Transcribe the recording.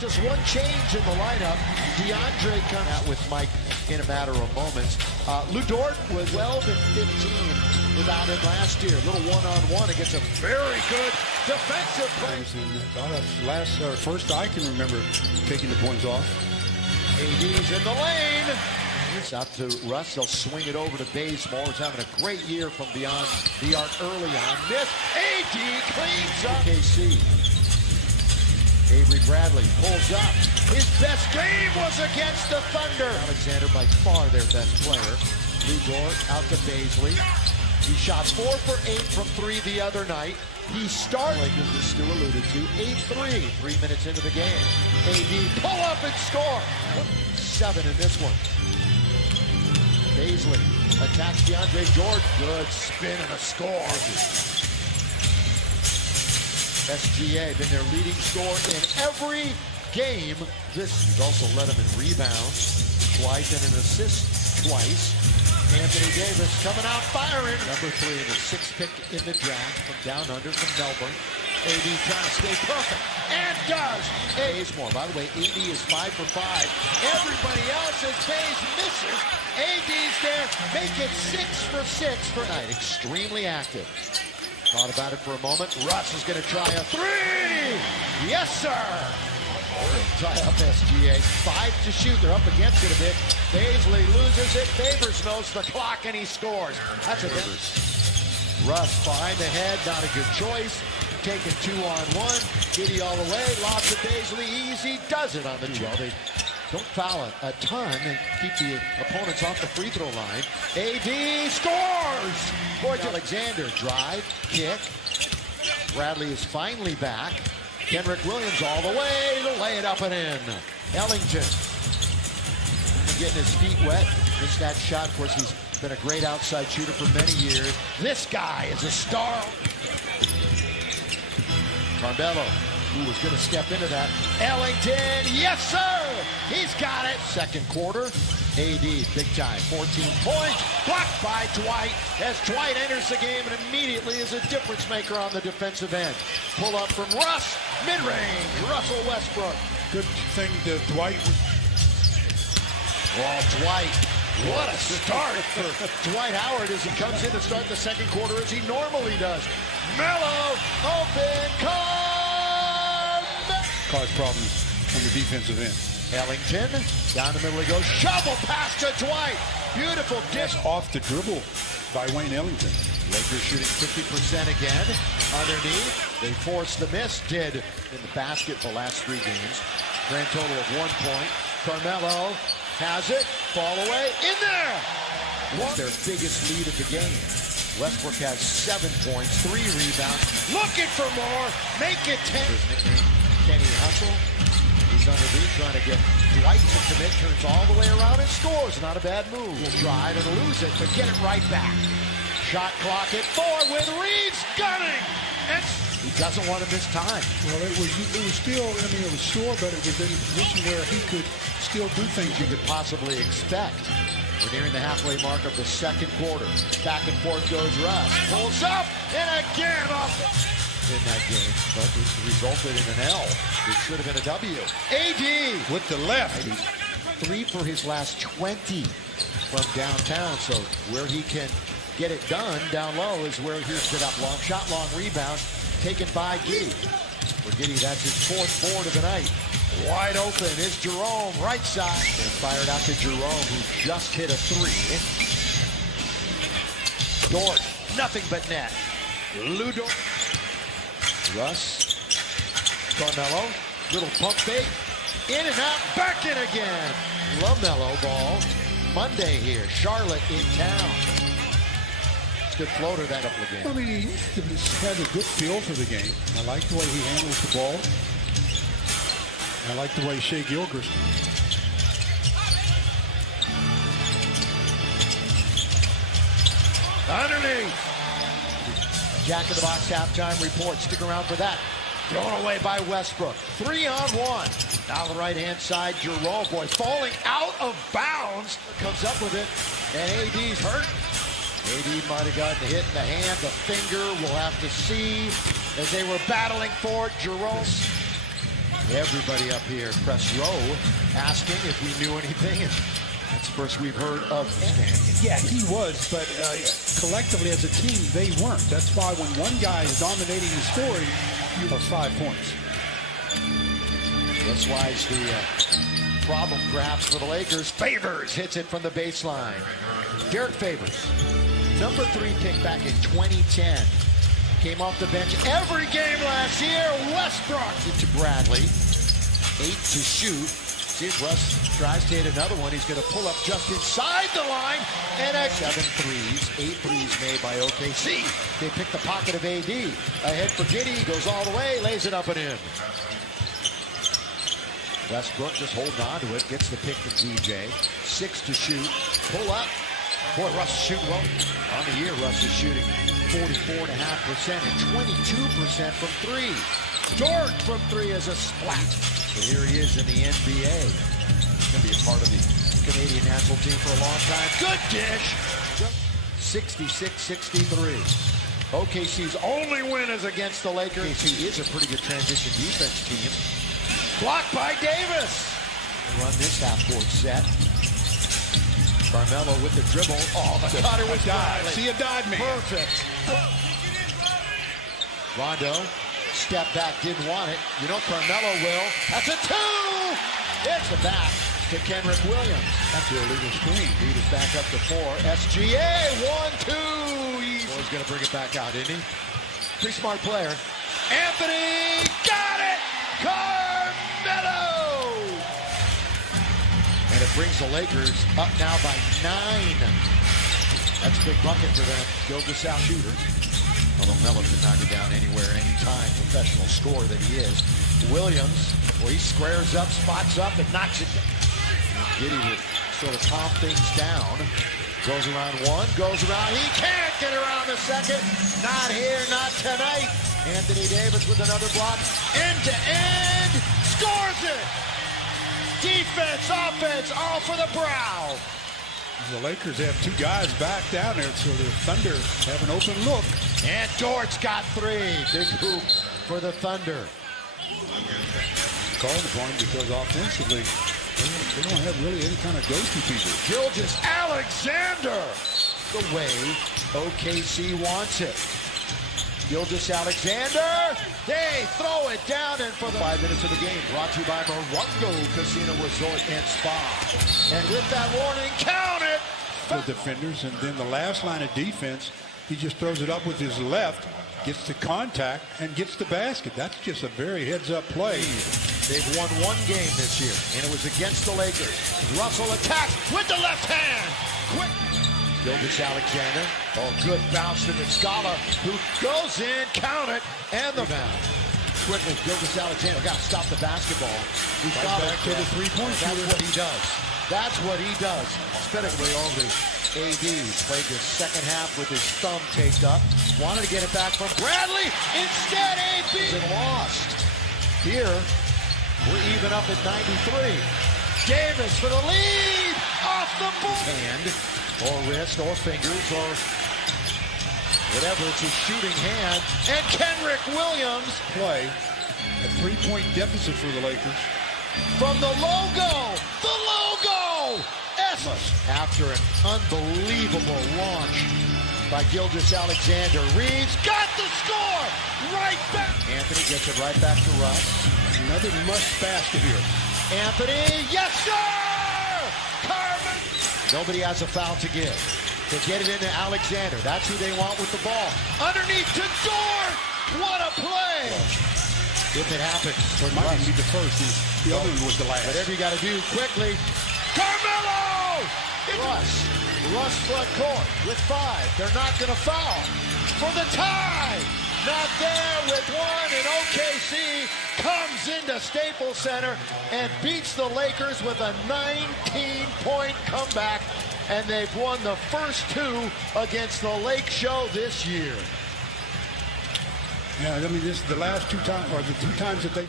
Just one change in the lineup. DeAndre comes out with Mike in a matter of moments. Lou Dort was 12 and 15 without him last year. A little one-on-one against a very good defensive play. First I can remember taking the points off. AD's in the lane. It's out to Russ. They'll swing it over to Bazemore. He's having a great year from beyond the arc early on. Miss. AD cleans up. KC. Avery Bradley pulls up. His best game was against the Thunder. Alexander by far their best player. Lou Dort out to Baisley. He shot 4 for 8 from 3 the other night. He started, like as Stu alluded to, 8-3, 3 minutes into the game. AD pull up and score. 7 in this one. Baisley attacks DeAndre Jordan. Good spin and a score. SGA been their leading scorer in every game. He's also led them in rebounds twice and an assist twice. Anthony Davis coming out firing. Number 3 and the 6th pick in the draft from down under from Melbourne. AD trying to stay perfect and does. Bazemore, by the way, AD is 5 for 5. Everybody else as Baze misses. AD's there, make it 6 for 6 for night. Extremely active. Thought about it for a moment. Russ is going to try a 3. Yes, sir. Try up SGA. 5 to shoot. They're up against it a bit. Baisley loses it. Favors knows the clock, and he scores. That's a bit. Russ behind the head. Not a good choice. Taking 2-on-1. Giddy all the way. Lots of Baisley. Easy. Does it on the 2. They don't foul it a ton and keep the opponents off the free throw line. AD scores! Boyd Alexander drive, kick. Bradley is finally back. Kenrick Williams all the way to lay it up and in. Ellington getting his feet wet. Missed that shot. Of course, he's been a great outside shooter for many years. This guy is a star. Carmelo, who was going to step into that. Ellington, yes, sir! He's got it. Second quarter, AD, big time, 14 points. Blocked by Dwight as Dwight enters the game and immediately is a difference maker on the defensive end. Pull up from Russ, mid-range, Russell Westbrook. Good thing that Dwight... Oh, Dwight. What a start for Dwight Howard as he comes in to start the second quarter as he normally does. Melo, open, cause problems on the defensive end. Ellington, down the middle he goes, shovel pass to Dwight. Beautiful dish. Off the dribble by Wayne Ellington. Lakers shooting 50% again. Underneath, they forced the miss, did in the basket the last 3 games. Grand total of 1 point. Carmelo has it, fall away, in there! Their biggest lead of the game. Westbrook has 7 points, 3 rebounds, looking for more, make it 10. His nickname, Kenny Hustle. He's underneath trying to get Dwight to commit, turns all the way around and scores. Not a bad move. Will drive and lose it, but get it right back. Shot clock at 4 with Reeves gunning. And he doesn't want to miss time. Well, it was still, I mean, it was sore, but it was in a position where he could still do things you could possibly expect. We're nearing the halfway mark of the second quarter. Back and forth goes Russ. Pulls up, and again off in that game, but it resulted in an L. It should have been a W. AD with the left. 3 for his last 20 from downtown, so where he can get it done down low is where he's been up. Long shot, long rebound, taken by Giddy. For Giddy, that's his 4th board of the night. Wide open is Jerome, right side. And fired out to Jerome, who just hit a 3. Dort, nothing but net. Lou Dort. Russ. Carmelo, little pump fake. In and out, back in again. LaMelo ball. Monday here, Charlotte in town. It's a good floater, that up the game. I mean, he has a good feel for the game. I like the way he handles the ball. I like the way Shea Gilchrist. Underneath. Jack in the Box halftime report. Stick around for that. Thrown away by Westbrook. 3-on-1. Now the right-hand side, Jerome, boy, falling out of bounds. Comes up with it, and AD's hurt. AD might have gotten hit in the hand, the finger. We'll have to see as they were battling for it. Jerome. Everybody up here, press row, asking if we knew anything. That's the first we've heard of anything. Yeah, he was, but collectively as a team, they weren't. That's why when one guy is dominating the scoring, you have 5 points. That's why it's the problem perhaps for the Lakers. Favors hits it from the baseline. Derek Favors, number 3 pick back in 2010. Came off the bench every game last year. Westbrook into Bradley. 8 to shoot. See if Russ tries to hit another one. He's going to pull up just inside the line. And 7 threes. 8 threes made by OKC. They pick the pocket of AD. Ahead for Giddey. Goes all the way. Lays it up and in. Westbrook just holding on to it. Gets the pick from DJ. 6 to shoot. Pull up. Boy, Russ is shooting well. On the year, Russ is shooting 44.5% and 22% from 3. Dort from 3 is a splat. So here he is in the NBA. He's going to be a part of the Canadian national team for a long time. Good dish. 66-63. OKC's only win is against the Lakers. OKC is a pretty good transition defense team. Blocked by Davis. They run this half-court set. Carmelo with the dribble. Oh, the cutter was dive. See a dive, man. Perfect. Rondo, step back, didn't want it. You know Carmelo will. That's a 2! It's a back to Kenrick Williams. That's the illegal screen. Lead is back up to 4. SGA, 1-2. He's going to bring it back out, isn't he? Pretty smart player. Anthony, got it! Carmelo! And it brings the Lakers up now by 9. That's a big bucket for them. Gilgeous shooter. Although Melo can knock it down anywhere, anytime. Professional scorer that he is. Williams, well, he squares up, spots up, and knocks it down. Giddey would sort of calm things down. Goes around 1, goes around. He can't get around the second. Not here, not tonight. Anthony Davis with another block. End to end. Scores it. Defense, offense, all for the brow. The Lakers have 2 guys back down there, so the Thunder have an open look. And Dort's got 3. Big hoop for the Thunder. Calling upon him because offensively, they don't have really any kind of go-to people. Gilgeous Alexander, the way OKC wants it. Gilgeous Alexander, they throw it down, and for the 5 minutes of the game, brought to you by Morongo Casino Resort and Spa. And with that warning, count it! The defenders, and then the last line of defense, he just throws it up with his left, gets the contact, and gets the basket. That's just a very heads-up play. They've won 1 game this year, and it was against the Lakers. Russell attacks with the left hand. Quick. Gilgeous Alexander. Oh, good bounce to the Scala, who goes in, count it, and the bounce. Quickly, Gilgeous Alexander got to stop the basketball. He's got back to the three-point shooter. That's what he does. That's what he does. Spinningly over the AD. Played the second half with his thumb taped up. Wanted to get it back from Bradley. Instead, AD and lost. Here, we're even up at 93. Davis for the lead. Off the board. Hand, or wrist, or fingers, or whatever. It's his shooting hand. And Kenrick Williams. Play. A 3-point deficit for the Lakers. From the logo. The logo. After an unbelievable launch by Gilgeous Alexander. Reeves got the score. Right back. Anthony gets it right back to Russ. Another must basket here. Anthony, yes sir! Carmen! Nobody has a foul to give. They get it into Alexander. That's who they want with the ball. Underneath to Dort! What a play! If it happens. So it might be the first. The other one was the last. Whatever you got to do quickly. Carmelo! Russ front court with 5. They're not going to foul. For the tie! Not there with 1, and OKC comes into Staples Center and beats the Lakers with a 19-point comeback, and they've won the first 2 against the Lake Show this year. Yeah, I mean, this is the last 2 times, or the 2 times that they...